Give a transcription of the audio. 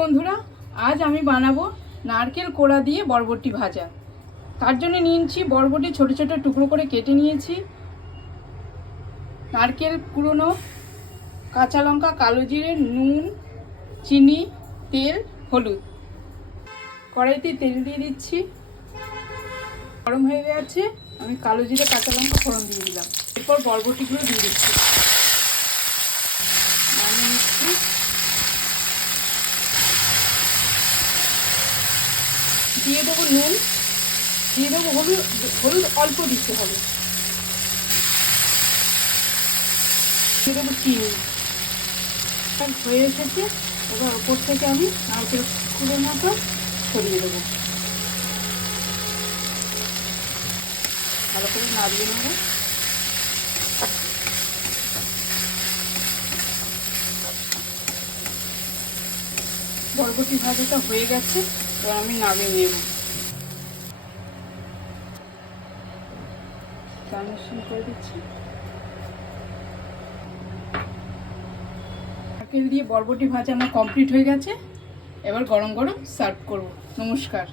বন্ধুরা, আজ আমি বানাবো নারকেল কোড়া দিয়ে বরবটি ভাজা। তার জন্য নিয়েছি বরবটি ছোট ছোট টুকরো করে কেটে নিয়েছি, নারকেল কুড়োনো, কাঁচা লঙ্কা, কালো জিরে, নুন, চিনি, তেল, হলুদ। কড়াইতে তেল দিয়ে দিচ্ছি, গরম হয়ে গেছে। আমি কালো জিরে, কাঁচা লঙ্কা ফোড়ন দিয়ে দিলাম। এরপর বরবটিগুলো দিয়ে দিচ্ছি, নামিয়ে নিচ্ছি। দিয়ে দেবো নুন, দিয়ে দেবো হলুদ। হলুদ অল্প দিতে হবে। দিয়ে দেবো চিনি। হয়ে এসেছে। এবার ওপর থেকে আমি নারকেল কুড়োনোটা ছড়িয়ে দেবো, ভালো করে নাড়িয়ে নেবো। বরবটি ভাজাটা হয়ে গেছে, এবার আমি নামিয়ে নেব। গার্নিশিং করে দিচ্ছি। নারকেল দিয়ে বরবটি ভাজা আমার কমপ্লিট হয়ে গেছে। এবার গরম গরম সার্ভ করব। নমস্কার।